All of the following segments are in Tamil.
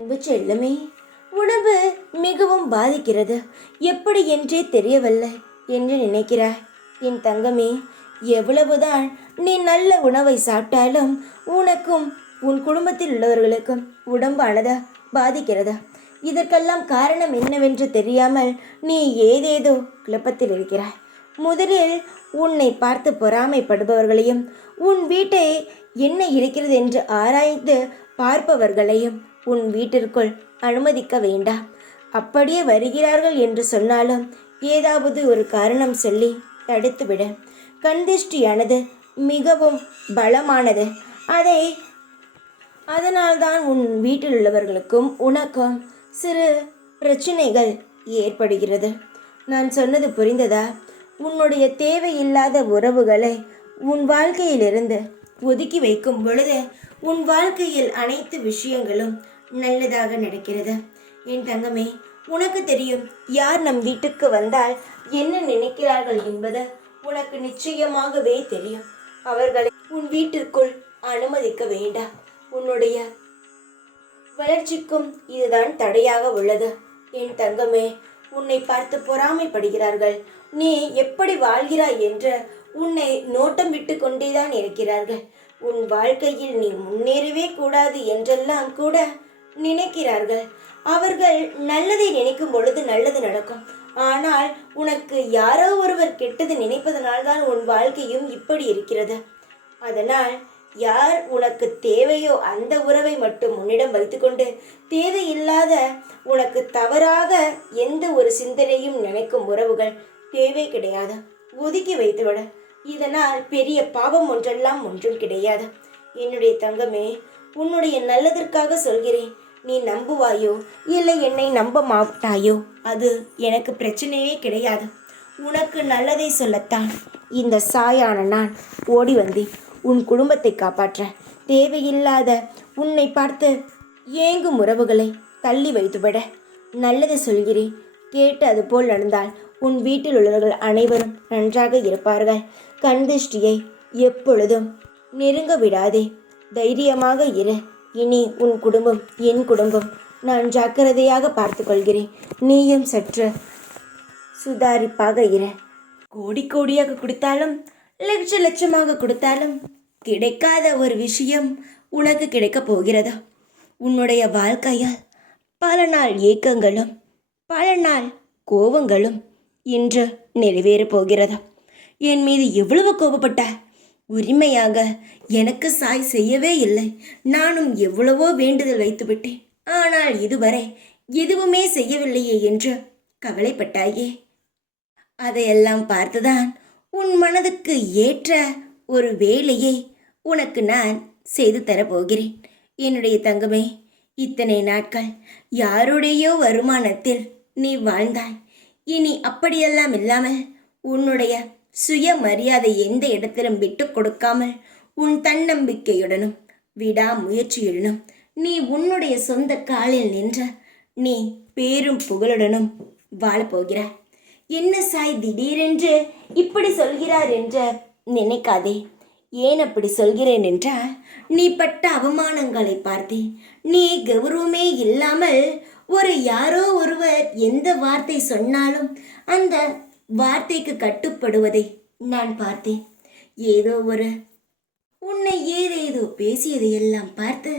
அன்பு செல்லமே, உணவு மிகவும் பாதிக்கிறது. எப்படி என்றே தெரியவில்லை என்று நினைக்கிறாய். என் தங்கமே, எவ்வளவுதான் நீ நல்ல உணவை சாப்பிட்டாலும் உனக்கும் உன் குடும்பத்தில் உள்ளவர்களுக்கும் உடம்பானதா பாதிக்கிறதா? இதற்கெல்லாம் காரணம் என்னவென்று தெரியாமல் நீ ஏதேதோ குழப்பத்தில் இருக்கிறாய். முதலில் உன்னை பார்த்து பொறாமைப்படுபவர்களையும் உன் வீட்டை என்ன இருக்கிறது என்று ஆராய்ந்து பார்ப்பவர்களையும் உன் வீட்டிற்குள் அனுமதிக்க வேண்டாம். அப்படியே வருகிறார்கள் என்று சொன்னாலும் ஏதாவது ஒரு காரணம் சொல்லி தடுத்துவிட. கண்திஷ்டியானது மிகவும் பலமானது. அதனால்தான் உன் வீட்டில் உள்ளவர்களுக்கும் உனக்கும் சிறு பிரச்சனைகள் ஏற்படுகிறது. நான் சொன்னது புரிந்ததா? உன்னுடைய தேவையில்லாத உறவுகளை உன் வாழ்க்கையிலிருந்து ஒதுக்கி வைக்கும் பொழுது உன் வாழ்க்கையில் அனைத்து விஷயங்களும் நல்லதாக நடக்கிறது. என் தங்கமே, உனக்கு தெரியும் யார் நம் வீட்டுக்கு வந்தால் என்ன நினைக்கிறார்கள் என்பது உனக்கு நிச்சயமாகவே தெரியும். அவர்களை உன் வீட்டிற்குள் அனுமதிக்க வேண்டாம். உன்னுடைய வளர்ச்சிக்கும் இதுதான் தடையாக உள்ளது. என் தங்கமே, உன்னை பார்த்து பொறாமைப்படுகிறார்கள். நீ எப்படி வாழ்கிறாய் என்று உன்னை நோட்டம் விட்டு கொண்டேதான் இருக்கிறார்கள். உன் வாழ்க்கையில் நீ முன்னேறவே கூடாது என்றெல்லாம் கூட நினைக்கிறார்கள். அவர்கள் நல்லதை நினைக்கும் பொழுது நல்லது நடக்கும். ஆனால் உனக்கு யாரோ ஒருவர் கெட்டது நினைப்பதனால்தான் உன் வாழ்க்கையும் இப்படி இருக்கிறது. அதனால் யார் உனக்கு தேவையோ அந்த உறவை மட்டும் உன்னிடம் வைத்துக்கொண்டு தேவையில்லாத உனக்கு தவறாக எந்த ஒரு சிந்தனையும் நினைக்கும் உறவுகள் தேவை கிடையாது. ஒதுக்கி வைத்துவிட. இதனால் பெரிய பாவம் ஒன்றும் கிடையாது. என்னுடைய தங்கமே, உன்னுடைய நல்லதற்காக சொல்கிறேன். நீ நம்புவாயோ இல்லை என்னை நம்ப மாட்டாயோ அது எனக்கு பிரச்சனையே கிடையாது. உனக்கு நல்லதை சொல்லத்தான் இந்த சாயான நான் ஓடி வந்தேன். உன் குடும்பத்தை காப்பாற்ற தேவையில்லாத உன்னை பார்த்து ஏங்கும் உறவுகளை தள்ளி வைத்துவிட. நல்லது சொல்கிறேன், கேட்டு அதுபோல் நடந்தால் உன் வீட்டில் உள்ளவர்கள் அனைவரும் நன்றாக இருப்பார்கள். கண்திஷ்டியை எப்பொழுதும் நெருங்க விடாதே. தைரியமாக இரு. இனி உன் குடும்பம் என் குடும்பம். நான் ஜாக்கிரதையாக பார்த்து கொள்கிறேன். நீயும் சற்று சுதாரிப்பாக இரு. கோடி கோடியாக கொடுத்தாலும் லட்சமாக கொடுத்தாலும் கிடைக்காத ஒரு விஷயம் உனக்கு கிடைக்கப் போகிறதா? உன்னுடைய வாழ்க்கையால் பல நாள் ஏக்கங்களும் பல நாள் கோபங்களும் இன்று நிறைவேறப் போகிறதா? என் மீது எவ்வளவு கோபப்பட்ட? உரிமையாக எனக்கு சாய் செய்யவே இல்லை. நானும் எவ்வளவோ வேண்டுதல் வைத்து விட்டேன். ஆனால் இதுவரை எதுவுமே செய்யவில்லையே என்று கவலைப்பட்டாயே. அதையெல்லாம் பார்த்துதான் உன் மனதுக்கு ஏற்ற ஒரு வேலையை உனக்கு நான் செய்து தரப்போகிறேன். என்னுடைய தங்கமே, இத்தனை நாட்கள் யாருடையோ வருமானத்தில் நீ வாழ்ந்தாய். இனி அப்படியெல்லாம் இல்லாமல் உன்னுடைய சுயமரியாதை எந்த இடத்திலும் விட்டு கொடுக்காமல் உன் தன்னம்பிக்கையுடனும் விடாமுயற்சியுடனும் நீ உன்னுடைய சொந்த காலில் நின்ற நீ பேரும் புகழுடனும் வாழப்போகிறாய். என்ன சாய் திடீரென்று இப்படி சொல்கிறார் என்று நினைக்காதே. ஏன் அப்படி சொல்கிறேன் என்றால், நீ பட்ட அவமானங்களை பார்த்தேன். நீ கௌரவமே இல்லாமல் யாரோ ஒருவர் எந்த வார்த்தை சொன்னாலும் அந்த வார்த்தைக்கு கட்டுப்படுவதை நான் பார்த்தேன். உன்னை ஏதேதோ பேசியதையெல்லாம் பார்த்து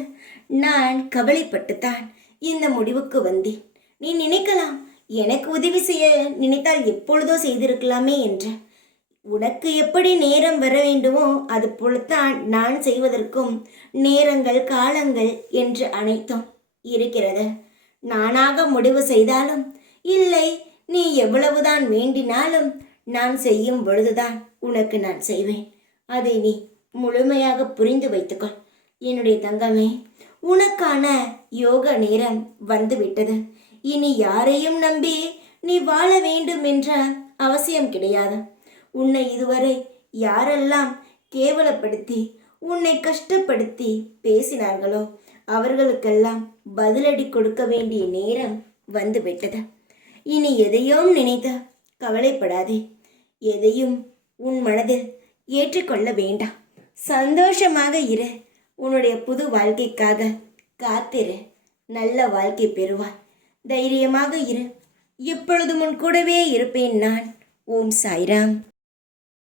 நான் கவலைப்பட்டுத்தான் இந்த முடிவுக்கு வந்தேன். நீ நினைக்கலாம், எனக்கு உதவி செய்ய நினைத்தால் எப்பொழுதோ செய்திருக்கலாமே என்று. உனக்கு எப்படி நேரம் வர வேண்டுமோ அது போலத்தான் நான் செய்வதற்கும் நேரங்கள் காலங்கள் என்று அனைத்தும் இருக்கிறது. நானாக முடிவு செய்தாலும் இல்லை, நீ எவ்வளவுதான் வேண்டினாலும் நான் செய்யும் பொழுதுதான் உனக்கு நான் செய்வேன். அதை நீ முழுமையாக புரிந்து வைத்துக்கொள். என்னுடைய தங்கமே, உனக்கான யோக நேரம் வந்துவிட்டது. இனி யாரையும் நம்பி நீ வாழ வேண்டும் என்ற அவசியம் கிடையாது. உன்னை இதுவரை யாரெல்லாம் கேவலப்படுத்தி உன்னை கஷ்டப்படுத்தி பேசினார்களோ அவர்களுக்கெல்லாம் பதிலடி கொடுக்க வேண்டிய நேரம் வந்துவிட்டது. இனி எதையும் நினைத்து கவலைப்படாதே. எதையும் உன் மனதில் ஏற்றுக்கொள்ள வேண்டாம். சந்தோஷமாக இரு. உன்னுடைய புது வாழ்க்கைக்காக காத்திரு. நல்ல வாழ்க்கை பெறுவாய். தைரியமாக இரு. எப்பொழுதும் உன் கூடவே இருப்பேன் நான். ஓம் சாய்ராம்.